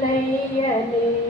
புலையலே